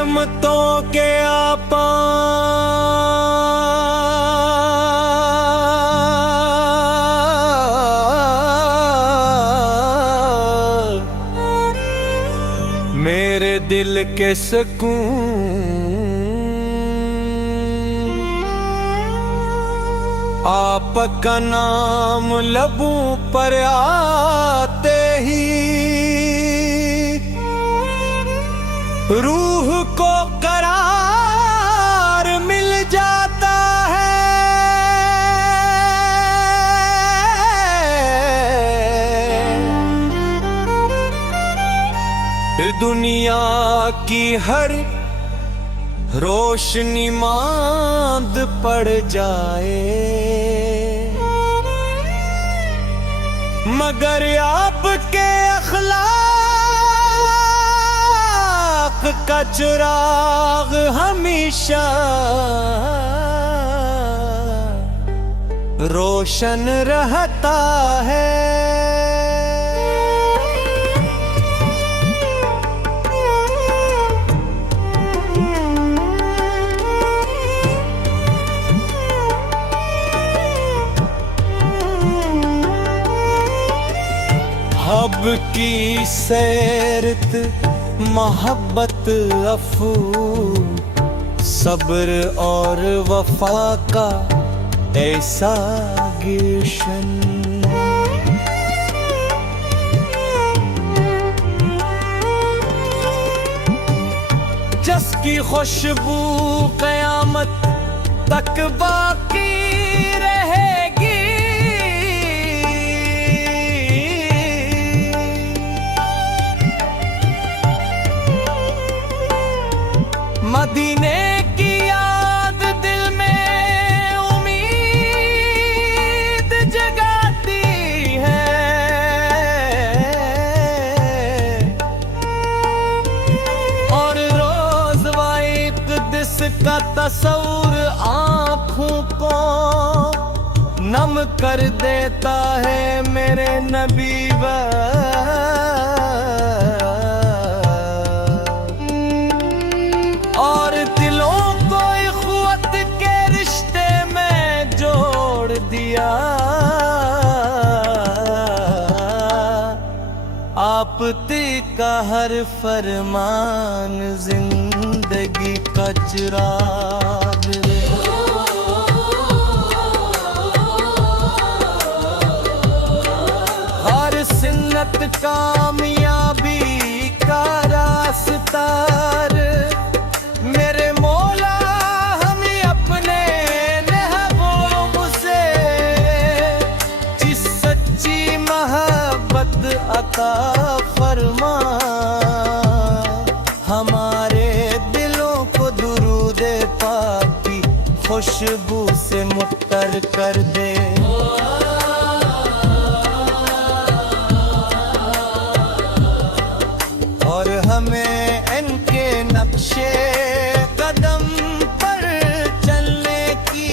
रहमतों के आपा मेरे दिल के सुकून आपका नाम लबों पर आते ही रूह को करार मिल जाता है। दुनिया की हर रोशनी मांद पड़ जाए मगर आपके अखलाक का चिराग हमेशा रोशन रहता है। अब की सैरत मोहब्बत अफू सब्र और वफा का ऐसा गिलशन जिसकी खुशबू क़यामत तक बाकी मदीने की याद दिल में उम्मीद जगाती है और रोज वाइक दिस का तस्वुर आँखों को नम कर देता है मेरे नबी और दिलों को इख़्वत के रिश्ते में जोड़ दिया। आप का हर फरमान जिंदगी का चिराग हर सिन्नत कामयाबी का रास्ता मेरे मौला हमें अपने महबूब से जिस सच्ची मोहब्बत अता फरमा हमारे दिलों को दुरूद पाक की खुशबू से मुत्तर कर दे। और हमें इनके नक्शे कदम पर चलने की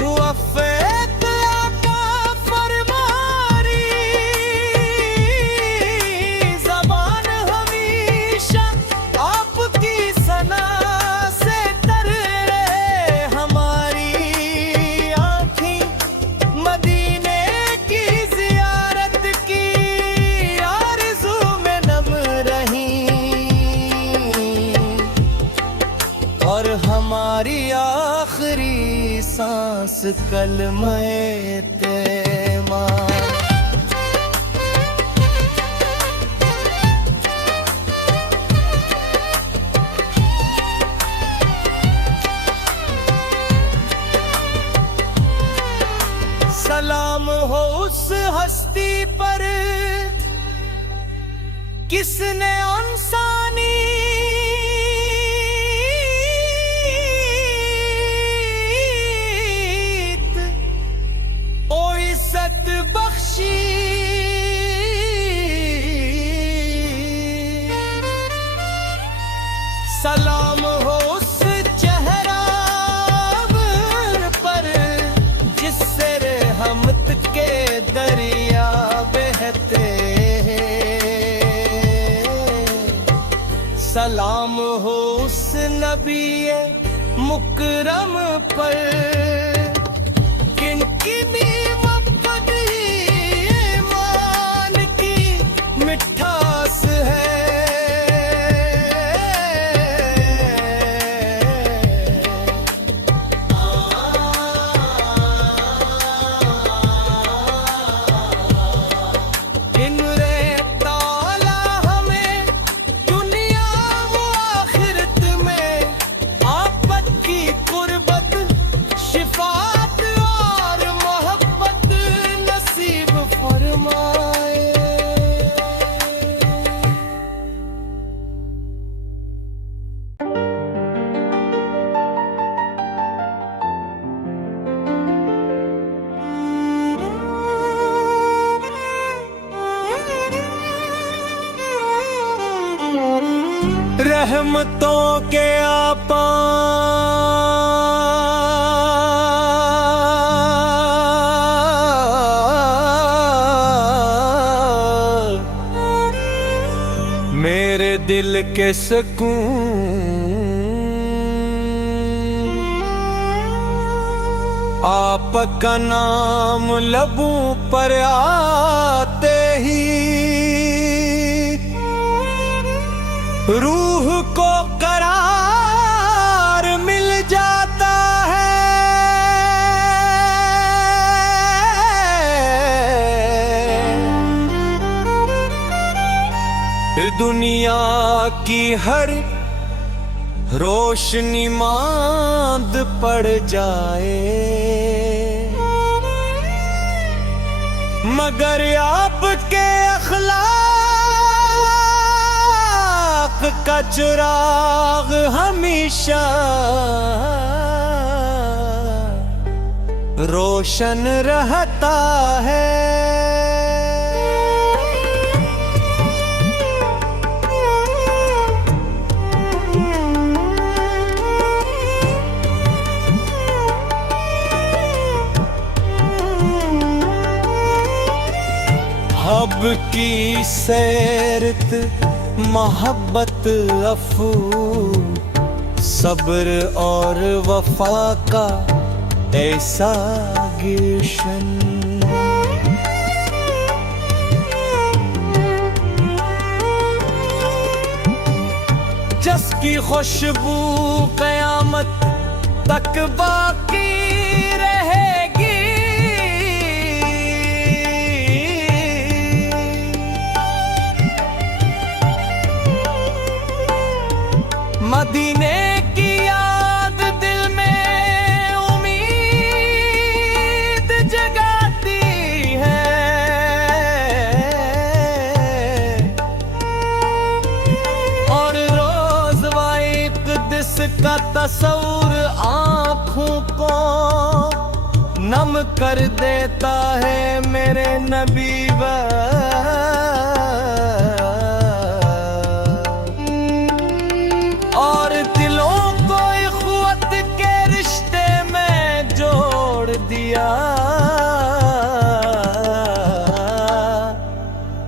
तौफ़ीक़ अता फरमारी ज़बान हमेशा आपकी सना से तर रहे हमारी आँखें मदीने की ज़ियारत की आरज़ू में नम रही और हमारी आखिरी सांस कलमे तेमान सलाम हो उस हस्ती पर किसने इंसानी ओ इज्जत बख्शी सलाम हो उस चेहरा पर जिससे रहमत के दरिया कहते सलाम हो उस नबी मुकरम पर किनकी मोहब्बत ही ईमान की मिठास है। रहमतों के आपा मेरे दिल के सुकून आपका नाम लबों पर आते ही रूह को करार मिल जाता है। दुनिया की हर रोशनी मांद पड़ जाए मगर आपके अखलाक का चिराग हमेशा रोशन रहता है। अब की सैरत मोहब्बत अफू सब्र और वफा का ऐसा गिलशन जिसकी खुशबू क़यामत तक बाकी रहेगी। मदीने की याद दिल में उम्मीद जगाती है और रोज वाइक दिस का तस्वुर आँखों को नम कर देता है मेरे नबी और दिलों को इख़्वत के रिश्ते में जोड़ दिया।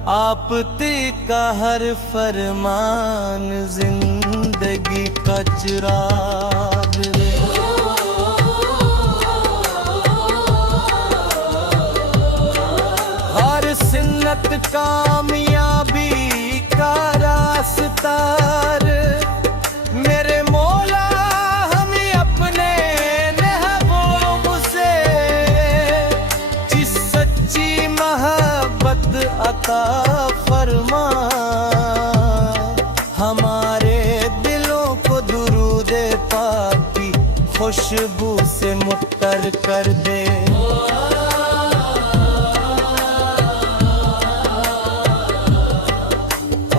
आप का हर फरमान जिंदगी का चिराग हर सिन्नत कामयाबी का रास्ता मेरे मौला हमें अपने महबूब से जिस सच्ची मोहब्बत अता फरमा हमारे दिलों को दुरूद पाक की खुशबू से मुत्तर कर दे।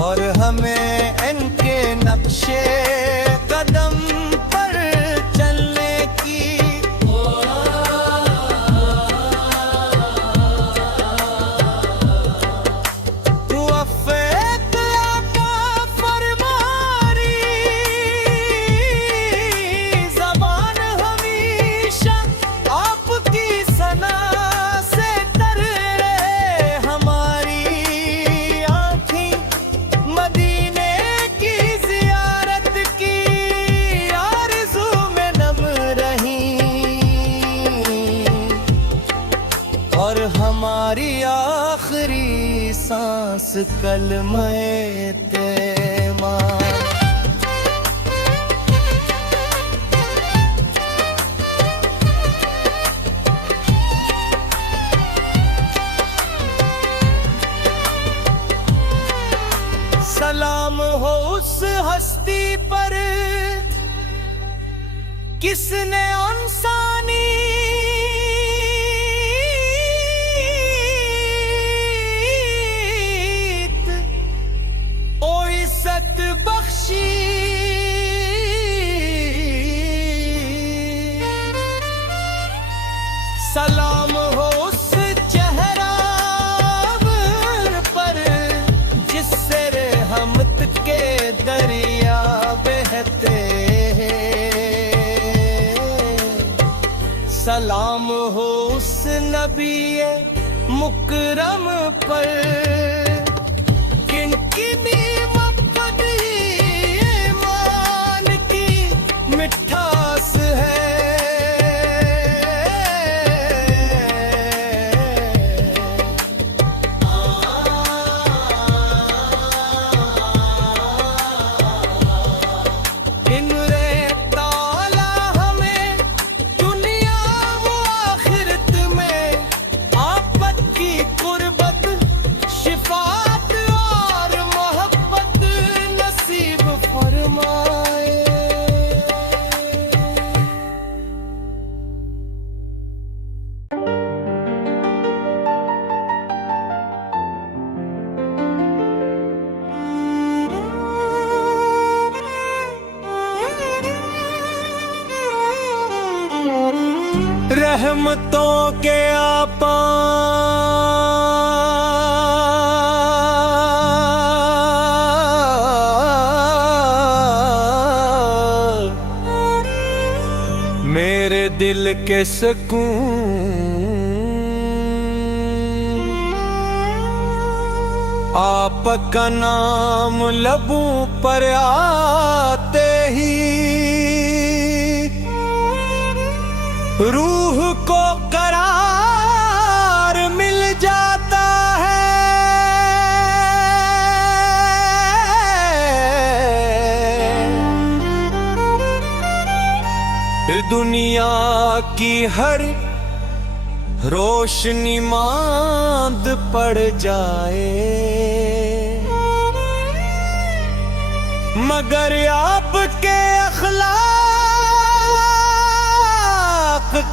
और हमें इनके नक्शे कदम पर चलने की तौफीक अता फरमारी। ज़बान हमेशा आपकी सना सांस कलमे तेमान। सलाम हो उस हस्ती पर किसने इंसानी ओ इज्जत बख्शी। सलाम हो उस चेहरा पर जिससे रहमत के दरिया बहते। सलाम हो उस नबी मुकरम पर किनकी मोहब्बत ईमान की मिठास है। रहमतों के आपा मेरे दिल के सुकून। आपका नाम लबों पर आते ही रूह को करार मिल जाता है। दुनिया की हर रोशनी मांद पड़ जाए मगर आपके अखलाक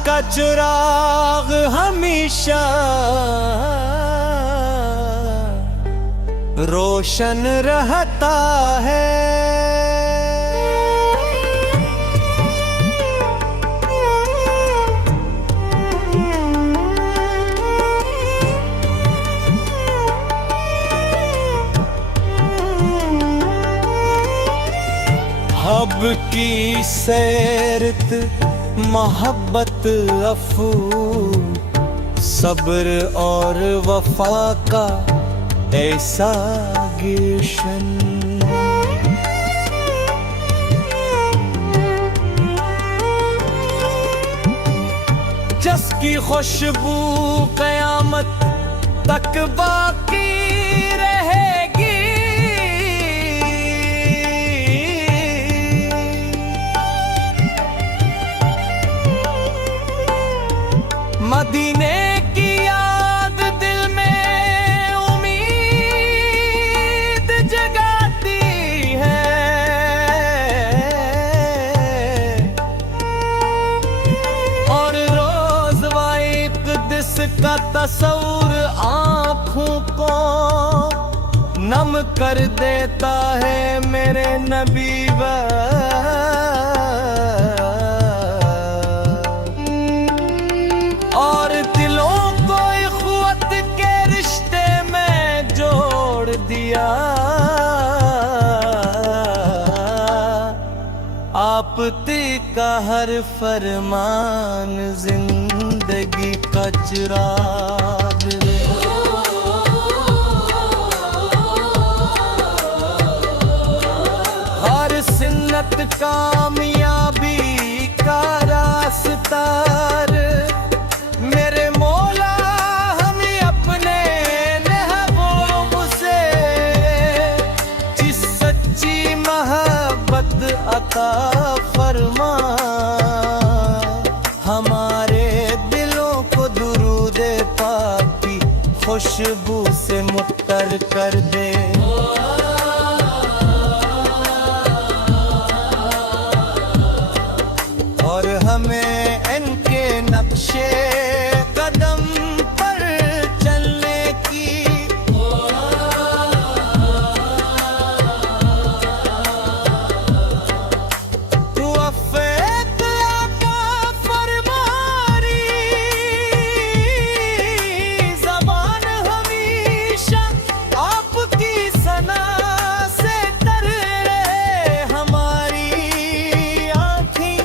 का चिराग हमेशा रोशन रहता है। अब की सैरत मोहब्बत अफू सब्र और वफा का ऐसा गिलशन। जिसकी खुशबू कयामत तक बाकी रहेगी। मदीने की याद दिल में उम्मीद जगाती है और रोज वाइक दिस का तस्वुर आँखों को नम कर देता है मेरे नबी और दिलों को इख़्वत के रिश्ते में जोड़ दिया। आपती का हर फरमान जिंदगी का चिराग रे। हर सिन्नत कामयाबी का रास्ता मेरे मौला हमें अपने महबूब का फरमान, हमारे दिलों को दुरूद पाक की खुशबू से मुत्तर कर दे। और हमें इनके नक्शे कदम पर चलने की तू अफ़्फ़े अता फरमारी, ज़बान हमेशा आपकी सना से तर रहे, हमारी आँखें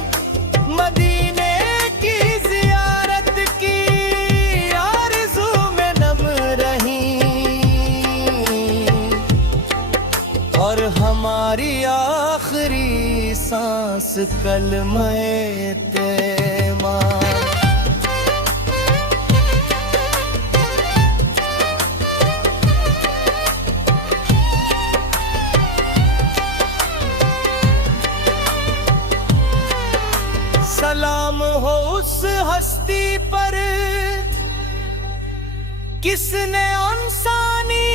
मदीने की ज़ियारत की आरज़ू में नम रहीं, और हमारी आखिरी सांस कलमे तेमान। सलाम हो उस हस्ती पर किसने इंसानी